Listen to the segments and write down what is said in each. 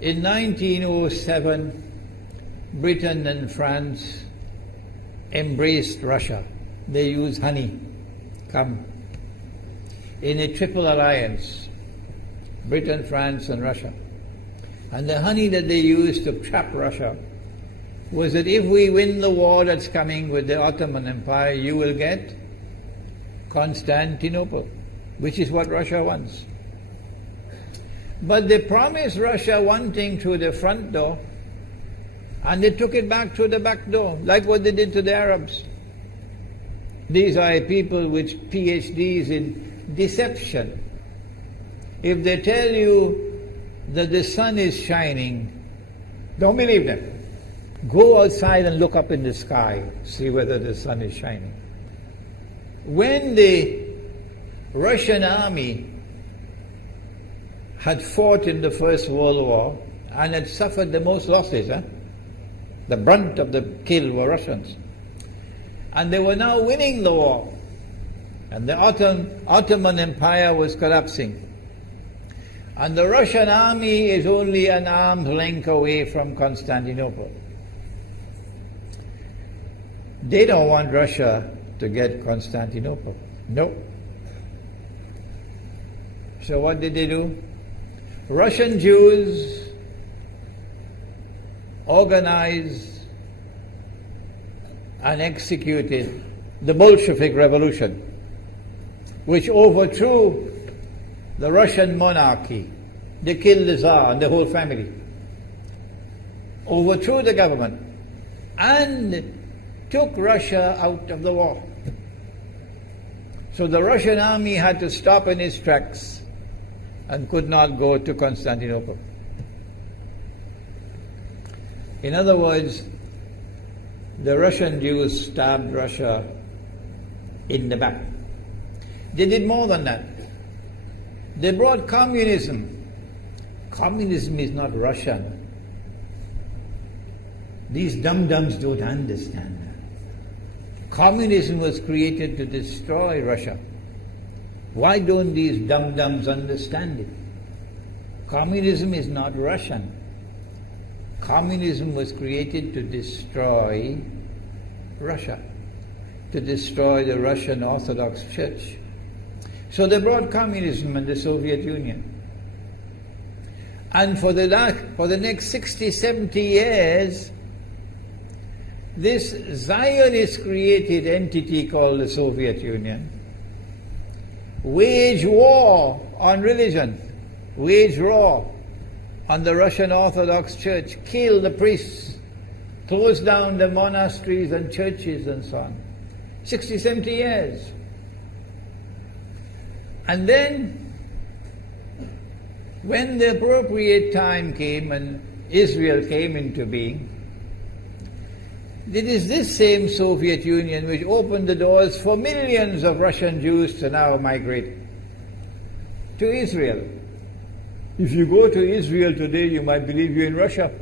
In 1907, Britain and France embraced Russia. They used honey, in a triple alliance, Britain, France and Russia. And the honey that they used to trap Russia was that if we win the war that's coming with the Ottoman Empire, you will get Constantinople, which is what Russia wants. But they promised Russia one thing through the front door, and they took it back through the back door, like what they did to the Arabs. These are people with PhDs in deception. If they tell you that the sun is shining, don't believe them. Go outside and look up in the sky, see whether the sun is shining. When the Russian army had fought in the First World War and had suffered the most losses, the brunt of the kill were Russians. And they were now winning the war. And the Ottoman Empire was collapsing. And the Russian army is only an arm's length away from Constantinople. They don't want Russia to get Constantinople. No. So what did they do? Russian Jews organized and executed the Bolshevik Revolution, which overthrew the Russian monarchy. They killed the Tsar and the whole family, overthrew the government, and took Russia out of the war. So the Russian army had to stop in its tracks and could not go to Constantinople. In other words, the Russian Jews stabbed Russia in the back. They did more than that. They brought communism. Communism is not Russian. These dum-dums don't understand that. Communism was created to destroy Russia. Why don't these dum-dums understand it? Communism is not Russian. Communism was created to destroy Russia, to destroy the Russian Orthodox Church. So they brought communism in the Soviet Union. And for the next 60, 70 years, this Zionist-created entity called the Soviet Union waged war on religion, waged war on the Russian Orthodox Church, killed the priests, closed down the monasteries and churches and so on. 60, 70 years. And then, when the appropriate time came and Israel came into being, it is this same Soviet Union which opened the doors for millions of Russian Jews to now migrate to Israel. If you go to Israel today, you might believe you're in Russia.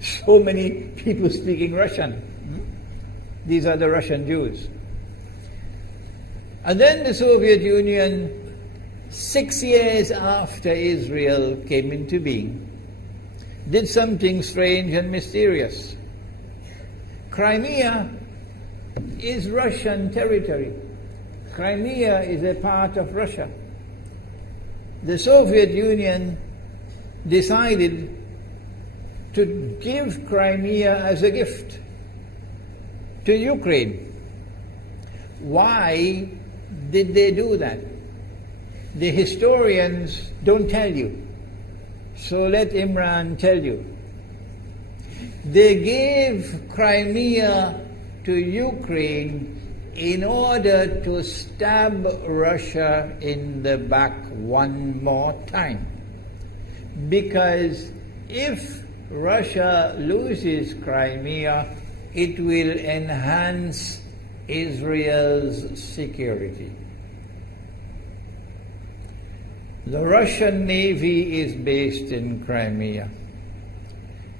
So many people speaking Russian. These are the Russian Jews. And then the Soviet Union, 6 years after Israel came into being, did something strange and mysterious. Crimea is Russian territory. Crimea is a part of Russia. The Soviet Union decided to give Crimea as a gift to Ukraine. Why did they do that? The historians don't tell you. So let Imran tell you. They gave Crimea to Ukraine in order to stab Russia in the back one more time. Because if Russia loses Crimea, it will enhance Israel's security. The Russian Navy is based in Crimea.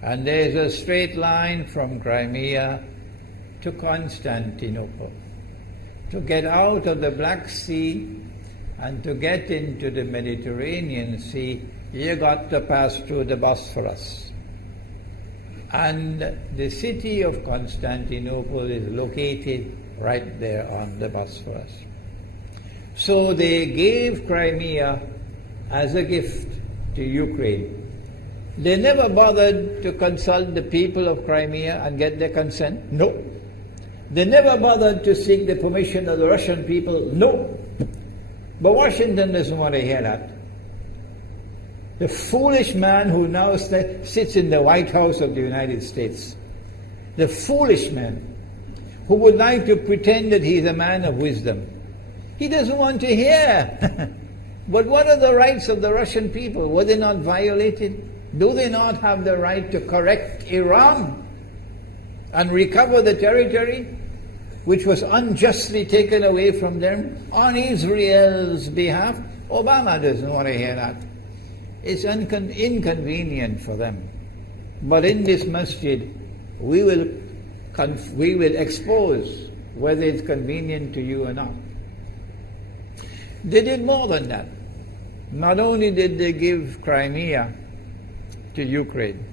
And there's a straight line from Crimea to Constantinople. To get out of the Black Sea and to get into the Mediterranean Sea, you got to pass through the Bosphorus. And the city of Constantinople is located right there on the Bosphorus. So they gave Crimea as a gift to Ukraine. They never bothered to consult the people of Crimea and get their consent. No. They never bothered to seek the permission of the Russian people. No. But Washington doesn't want to hear that. The foolish man who now sits in the White House of the United States, the foolish man who would like to pretend that he's a man of wisdom, he doesn't want to hear. But what are the rights of the Russian people? Were they not violated? Do they not have the right to correct Iran and recover the territory which was unjustly taken away from them on Israel's behalf? Obama doesn't want to hear that. It's inconvenient for them. But in this masjid, we will expose whether it's convenient to you or not. They did more than that. Not only did they give Crimea to Ukraine,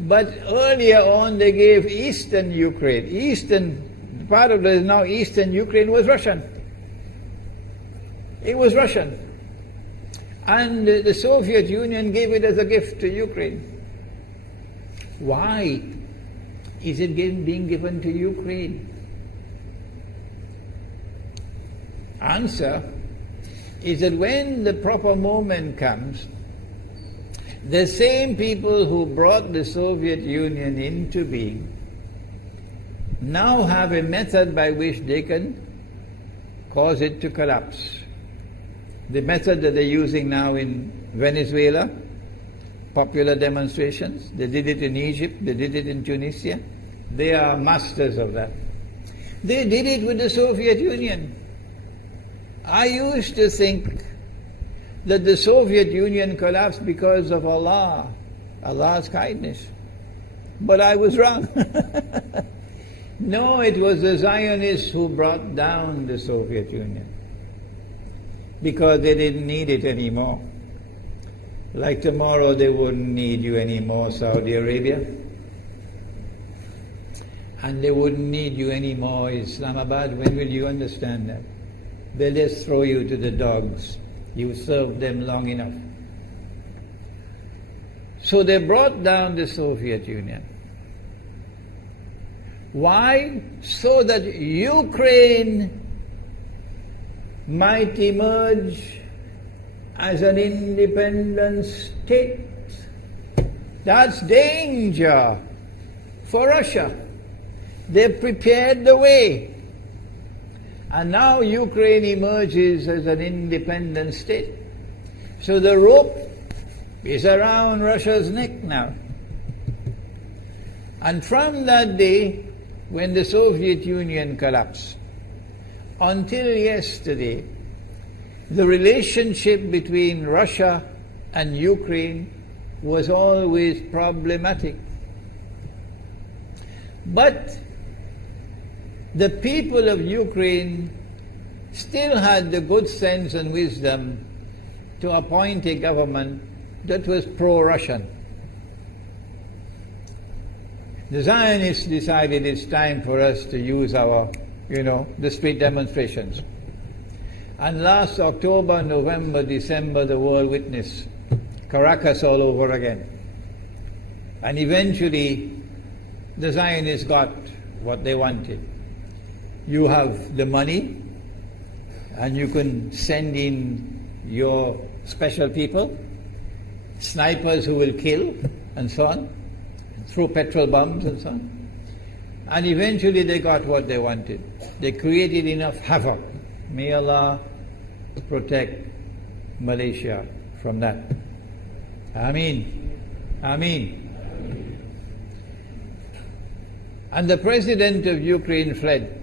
but earlier on they gave eastern Ukraine. Eastern, part of the now eastern Ukraine was Russian. It was Russian. And the Soviet Union gave it as a gift to Ukraine. Why is it being given to Ukraine? Answer is that when the proper moment comes, the same people who brought the Soviet Union into being now have a method by which they can cause it to collapse. The method that they're using now in Venezuela, popular demonstrations, they did it in Egypt, they did it in Tunisia. They are masters of that. They did it with the Soviet Union. I used to think that the Soviet Union collapsed because of Allah, Allah's kindness. But I was wrong. No, it was the Zionists who brought down the Soviet Union because they didn't need it anymore. Like tomorrow they wouldn't need you anymore, Saudi Arabia. And they wouldn't need you anymore, Islamabad. When will you understand that? They'll just throw you to the dogs. You served them long enough. So they brought down the Soviet Union. Why? So that Ukraine might emerge as an independent state. That's danger for Russia. They prepared the way. And now Ukraine emerges as an independent state. So the rope is around Russia's neck now. And from that day, when the Soviet Union collapsed, until yesterday, the relationship between Russia and Ukraine was always problematic. But the people of Ukraine still had the good sense and wisdom to appoint a government that was pro-Russian. The Zionists decided it's time for us to use our, the street demonstrations. And last October, November, December, the world witnessed Caracas all over again. And eventually, the Zionists got what they wanted. You have the money, and you can send in your special people, snipers who will kill, and so on, throw petrol bombs and so on. And eventually they got what they wanted. They created enough havoc. May Allah protect Malaysia from that. Ameen. Ameen. And the president of Ukraine fled.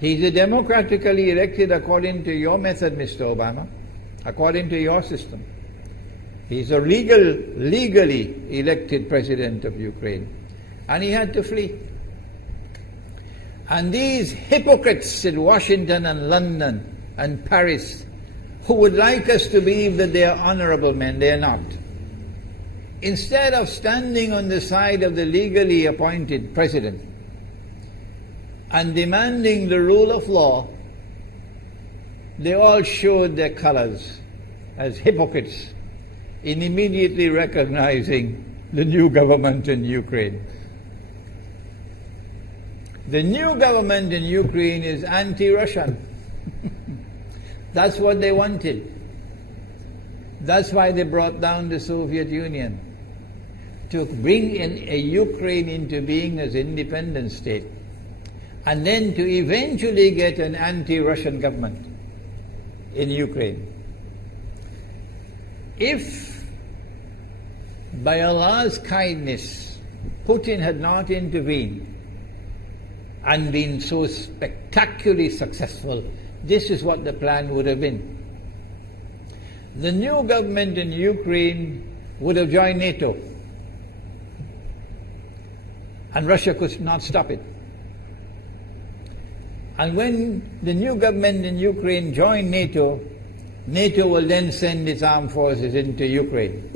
He's a democratically elected according to your method, Mr. Obama, according to your system. He's a legally elected president of Ukraine. And he had to flee. And these hypocrites in Washington and London and Paris who would like us to believe that they are honorable men. They are not. Instead of standing on the side of the legally appointed president and demanding the rule of law, they all showed their colors as hypocrites in immediately recognizing the new government in Ukraine. The new government in Ukraine is anti-Russian. That's what they wanted. That's why they brought down the Soviet Union, to bring in a Ukraine into being as independent state, and then to eventually get an anti-Russian government in Ukraine. If by Allah's kindness Putin had not intervened and been so spectacularly successful, this is what the plan would have been. The new government in Ukraine would have joined NATO, and Russia could not stop it. And when the new government in Ukraine joined NATO, NATO will then send its armed forces into Ukraine.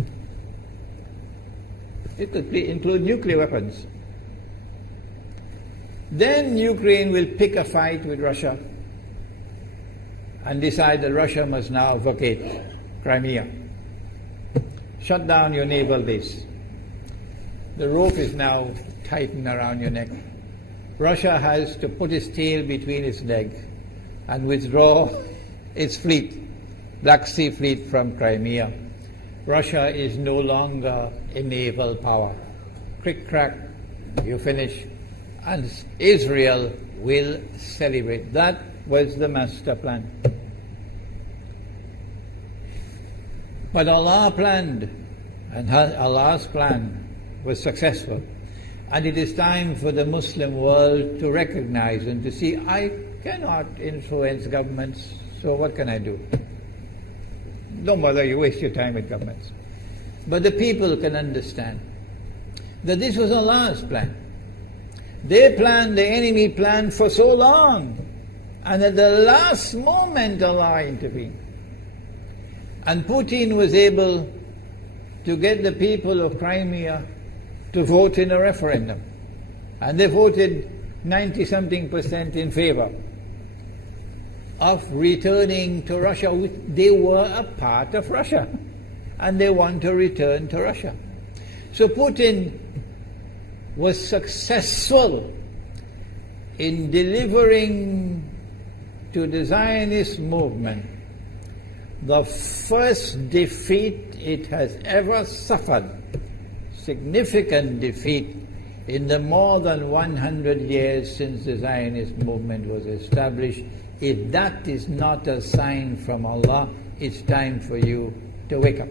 It could include nuclear weapons. Then Ukraine will pick a fight with Russia and decide that Russia must now vacate Crimea. Shut down your naval base. The rope is now tightened around your neck. Russia has to put its tail between its legs and withdraw its fleet, Black Sea Fleet, from Crimea. Russia is no longer a naval power. Crick crack, you finish. And Israel will celebrate. That was the master plan. But Allah planned, and Allah's plan was successful. And it is time for the Muslim world to recognize and to see, I cannot influence governments, so what can I do? Don't bother, you waste your time with governments. But the people can understand that this was Allah's plan. They planned, the enemy planned for so long, and at the last moment Allah intervened. And Putin was able to get the people of Crimea to vote in a referendum. And they voted 90-something% in favor of returning to Russia. They were a part of Russia, and they want to return to Russia. So Putin was successful in delivering to the Zionist movement the first defeat it has ever suffered, significant defeat, in the more than 100 years since the Zionist movement was established. If that is not a sign from Allah, it's time for you to wake up.